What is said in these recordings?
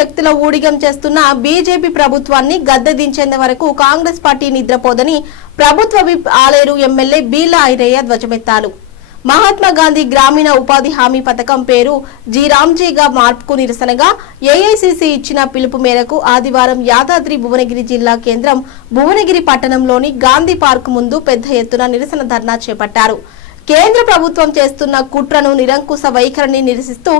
శక్తుల ఊడిగం చేస్తున్న బీజేపీ ప్రభుత్వాన్ని గద్దెదించేంత వరకు కాంగ్రెస్ పార్టీ నిద్రపోదని ప్రభుత్వ విప్ ఆలేరు ఎమ్మెల్యే బీలా ఐరయ్య ధ్వజమెత్తారు. మహాత్మా గాంధీ గ్రామీణ ఉపాధి హామీ పథకం పేరు రామ్జీగా మార్పుకు నిరసనగా ఏఐసీసీ ఇచ్చిన పిలుపు మేరకు ఆదివారం యాదాద్రి భువనగిరి జిల్లా కేంద్రం భువనగిరి పట్టణంలోని గాంధీ పార్క్ ముందు పెద్ద ఎత్తున నిరసన ధర్నా చేపట్టారు. కేంద్ర ప్రభుత్వం చేస్తున్న కుట్రను నిరంకుశ వైఖరిని నిరసిస్తూ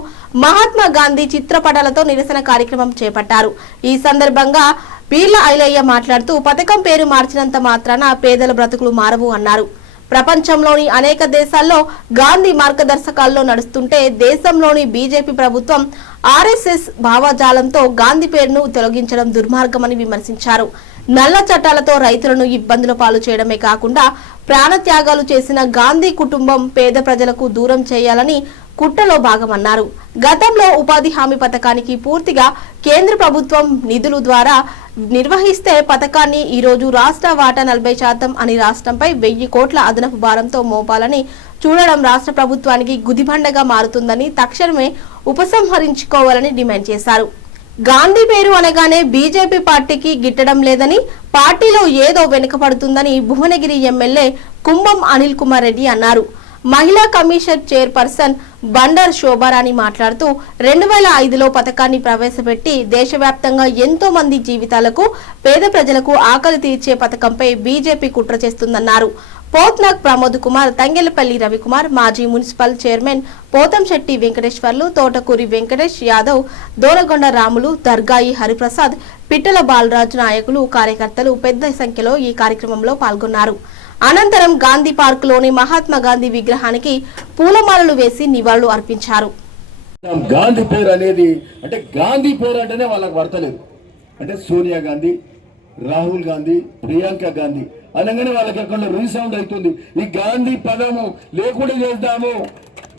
మహాత్మా గాంధీ చిత్రపటాలతో నిరసన కార్యక్రమం చేపట్టారు. ఈ సందర్భంగా బీలా ఐలయ్య మాట్లాడుతూ పథకం పేరు మార్చినంత మాత్రాన పేదల బ్రతుకులు మారవు అన్నారు. ప్రపంచంలోని అనేక దేశాల్లో గాంధీ మార్గదర్శకాల్లో నడుస్తుంటే దేశంలోని బీజేపీ ప్రభుత్వం ఆర్ఎస్ఎస్ భావజాలంతో గాంధీ పేరును తొలగించడం దుర్మార్గమని విమర్శించారు. నల్ల చట్టాలతో రైతులను ఇబ్బందుల పాలు చేయడమే కాకుండా ప్రాణత్యాగాలు చేసిన గాంధీ కుటుంబం పేద ప్రజలకు దూరం చేయాలని కుట్రలో భాగమన్నారు. గతంలో ఉపాధి హామీ పథకానికి పూర్తిగా కేంద్ర ప్రభుత్వం నిధుల ద్వారా నిర్వహిస్తే పథకాన్ని ఈ రోజు రాష్ట్ర వాటా 40% అని రాష్ట్రంపై 1000 కోట్ల అదనపు భారంతో మోపాలని చూడడం రాష్ట్ర ప్రభుత్వానికి గుదిబండగా మారుతుందని తక్షణమే ఉపసంహరించుకోవాలని డిమాండ్ చేశారు. గాంధీ పేరు అనగానే బీజేపీ పార్టీకి గిట్టడం లేదని, పార్టీలో ఏదో వెనుకబడుతుందని భువనగిరి ఎమ్మెల్యే కుంభం అనిల్ కుమార్ రెడ్డి అన్నారు. మహిళా కమిషన్ చైర్పర్సన్ బండర్ శోభారాణి మాట్లాడుతూ 2005లో పథకాన్ని ప్రవేశపెట్టి దేశవ్యాప్తంగా ఎంతో మంది జీవితాలకు పేద ప్రజలకు ఆకలి తీర్చే పథకంపై బీజేపీ కుట్ర చేస్తుందన్నారు. పోత్నాక్ ప్రమోద్ కుమార్, తంగెలపల్లి రవికుమార్, మాజీ మున్సిపల్ చైర్మన్ పోతంశెట్టి వెంకటేశ్వర్లు, తోటకూరి వెంకటేష్ యాదవ్, దోరగొండ రాములు, దర్గాయి హరిప్రసాద్, పిట్టల బాలరాజు నాయకులు, కార్యకర్తలు పెద్ద సంఖ్యలో ఈ కార్యక్రమంలో పాల్గొన్నారు. అనంతరం గాంధీ పార్క్ లోని మహాత్మా గాంధీ విగ్రహానికి పూలమాలలు వేసి నివాళులు అర్పించారు. గాంధీ పేరు అనేది అంటే గాంధీ పేరు అంటేనే వాళ్ళకి వర్తలేదు. అంటే సోనియా గాంధీ, రాహుల్ గాంధీ, ప్రియాంక గాంధీ అనగానే వాళ్ళకి ఎక్కడ రీసౌండ్ అవుతుంది. ఈ గాంధీ పదము లేకుండా చేద్దాము,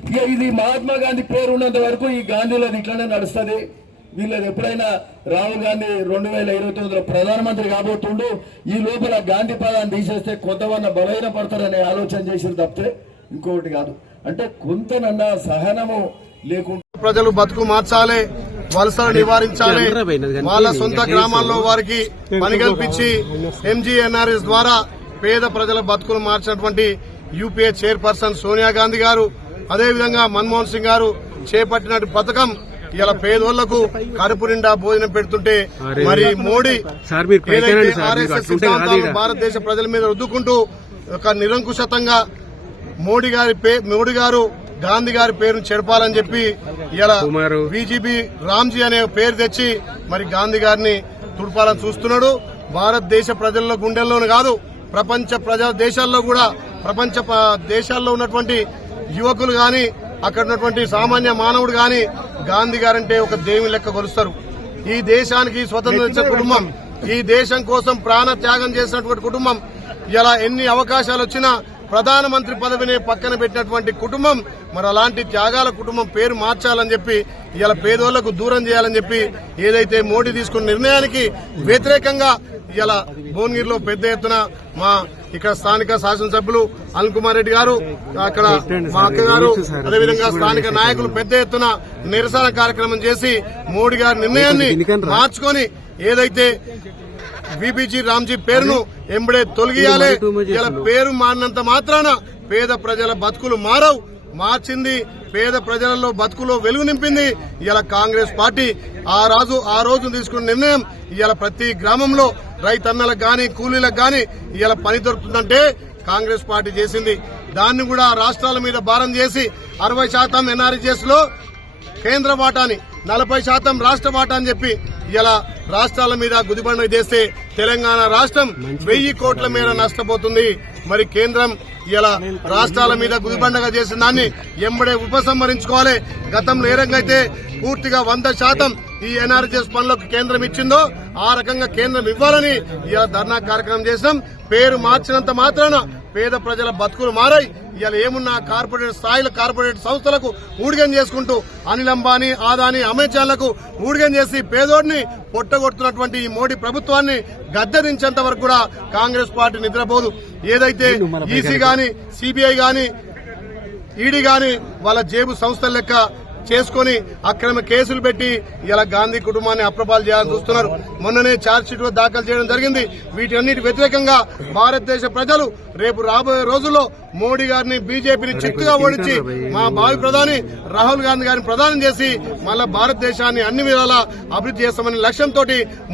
ఇక ఇది మహాత్మా గాంధీ పేరు ఉన్నంత వరకు ఈ గాంధీలో ఇట్లానే నడుస్తుంది. వీళ్ళది ఎప్పుడైనా రాహుల్ గాంధీ 2029లో ప్రధానమంత్రి కాబోతుండు, ఈ లోపల గాంధీ పదాన్ని తీసేస్తే కొంతమంది బలహీన పడతారనే ఆలోచన చేసిన తప్పితే ఇంకొకటి కాదు. అంటే కొంతనన్నా సహనము లేకుండా ప్రజలు బతుకు మార్చాలి, వలసలు నివారించాలి, వాళ్ళ సొంత గ్రామాల్లో వారికి పని కల్పించి ఎంజీఎన్ఆర్ఎస్ ద్వారా పేద ప్రజల బతుకులు మార్చినటువంటి యూపీఏ చైర్పర్సన్ సోనియా గాంధీ గారు, అదేవిధంగా మన్మోహన్ సింగ్ గారు చేపట్టిన పథకం ఇలా పేదోళ్లకు కడుపు నిండా భోజనం పెడుతుంటే మరి మోడీ ఆర్ఎస్ఎస్ సిద్ధాంతాలను భారతదేశ ప్రజల మీద రుద్దుకుంటూ ఒక నిరంకుశతంగా మోడీ గారు గాంధీ గారి పేరును చెడపాలని చెప్పి ఇలా బీజేపీ రామ్జీ అనే పేరు తెచ్చి మరి గాంధీ గారిని తుడపాలని చూస్తున్నాడు. భారతదేశ ప్రజల్లో గుండెల్లోనే కాదు, ప్రపంచ దేశాల్లో కూడా ప్రపంచ దేశాల్లో ఉన్నటువంటి యువకులు గాని అక్కడ ఉన్నటువంటి సామాన్య మానవుడు గాని గాంధీ గారంటే ఒక దేవుని లెక్క కొలుస్తారు. ఈ దేశానికి స్వతంత్రం ఇచ్చిన కుటుంబం, ఈ దేశం కోసం ప్రాణ త్యాగం చేసినటువంటి కుటుంబం, ఇలా ఎన్ని అవకాశాలు వచ్చినా ప్రధానమంత్రి పదవిని పక్కన పెట్టినటువంటి కుటుంబం, మరి అలాంటి త్యాగాల కుటుంబం పేరు మార్చాలని చెప్పి ఇలా పేదోళ్లకు దూరం చేయాలని చెప్పి ఏదైతే మోడీ తీసుకున్న నిర్ణయానికి వ్యతిరేకంగా ఇలా భువనగిరిలో పెద్ద ఎత్తున మా ఇక్కడ స్థానిక శాసనసభ్యులు అనిల్ కుమార్ రెడ్డి గారు, అక్కడ మా అక్క గారు, అదేవిధంగా స్థానిక నాయకులు పెద్ద ఎత్తున నిరసన కార్యక్రమం చేసి మోడీ గారి నిర్ణయాన్ని మార్చుకొని ఏదైతే బీబీజీ రామ్జీ పేరును ఎంబడే తొలగియాలి. ఇలా పేరు మారినంత మాత్రాన పేద ప్రజల బతుకులు మారవు. మార్చింది పేద ప్రజలలో బతుకులో వెలుగు నింపింది ఇలా కాంగ్రెస్ పార్టీ. ఆ రోజు తీసుకున్న నిర్ణయం ఇలా ప్రతి గ్రామంలో రైతన్నలకు గాని కూలీలకు గాని ఇలా పని దొరుకుతుందంటే కాంగ్రెస్ పార్టీ చేసింది. దాన్ని కూడా రాష్ట్రాల మీద భారం చేసి 60% ఎన్ఆర్జీఎస్ లో కేంద్ర వాటాని 40% రాష్ట్ర వాటా అని చెప్పి ఇలా రాష్ట్రాల మీద గుదిబండ చేస్తే తెలంగాణ రాష్ట్రం 1000 కోట్ల మేర నష్టపోతుంది. మరి కేంద్రం ఇలా రాష్ట్రాల మీద గుదిబండగా చేసిన దాన్ని ఎంబడే ఉపసంహరించుకోవాలి. గతంలో ఏ రకంగా అయితే పూర్తిగా 100% ఈ ఎన్ఆర్జీఎస్ పనులకు కేంద్రం ఇచ్చిందో ఆ రకంగా కేంద్రం ఇవ్వాలని ఇలా ధర్నా కార్యక్రమం చేసినాం. పేరు మార్చినంత మాత్రాన పేద ప్రజల బతుకులు మారాయి. ఇలా ఏమున్నా కార్పొరేట్ స్థాయిలో కార్పొరేట్ సంస్థలకు ఊడిగం చేసుకుంటూ అనిల్ అంబానీ, ఆదానీ, అమెజాన్లకు ఊడిగం చేసి పేదోడిని పొట్టగొడుతున్నటువంటి ఈ మోడీ ప్రభుత్వాన్ని గద్దెదించేంత వరకు కూడా కాంగ్రెస్ పార్టీ నిద్రపోదు. ఏదైతే ఈసీ గాని, సిబిఐ గాని, ఈడీ గాని వాళ్ళ జేబు సంస్థల లెక్క చేసుకుని అక్రమ కేసులు పెట్టి ఇలా గాంధీ కుటుంబాన్ని అప్రపాలు చేయాలని చూస్తున్నారు. మొన్ననే ఛార్జ్ షీట్ దాఖలు చేయడం జరిగింది. వీటన్నిటి వ్యతిరేకంగా భారతదేశ ప్రజలు రేపు రాబోయే రోజుల్లో మోడీ గారిని బీజేపీని చిత్తుగా ఓడించి మా భావి ప్రధాని రాహుల్ గాంధీ గారిని ప్రధానం చేసి మళ్ళా భారతదేశాన్ని అన్ని విధాలా అభివృద్ధి చేస్తామనే లక్ష్యంతో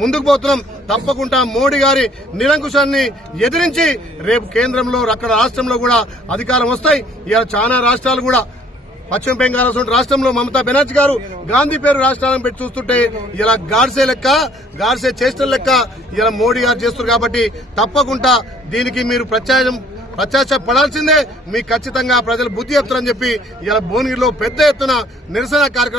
ముందుకు పోతున్నాం. తప్పకుండా మోడీ గారి నిరంకుశాన్ని ఎదిరించి రేపు కేంద్రంలో అక్కడ రాష్ట్రంలో కూడా అధికారం వస్తాయి. ఇలా చాలా రాష్ట్రాలు కూడా పశ్చిమ బెంగాల్ రాష్ట్రంలో మమతా బెనర్జీ గారు గాంధీ పేరు రాష్ట్రాలను పెట్టి చూస్తుంటే ఇలా గాడ్సే చేష్టల లెక్క ఇలా మోడీ గారు చేస్తున్నారు. కాబట్టి తప్పకుండా దీనికి మీరు ప్రత్యాశపడాల్సిందే. మీకు ఖచ్చితంగా ప్రజలు బుద్ధి చెప్తారని చెప్పి ఇలా భువనగిరిలో పెద్ద ఎత్తున నిరసన కార్యక్రమం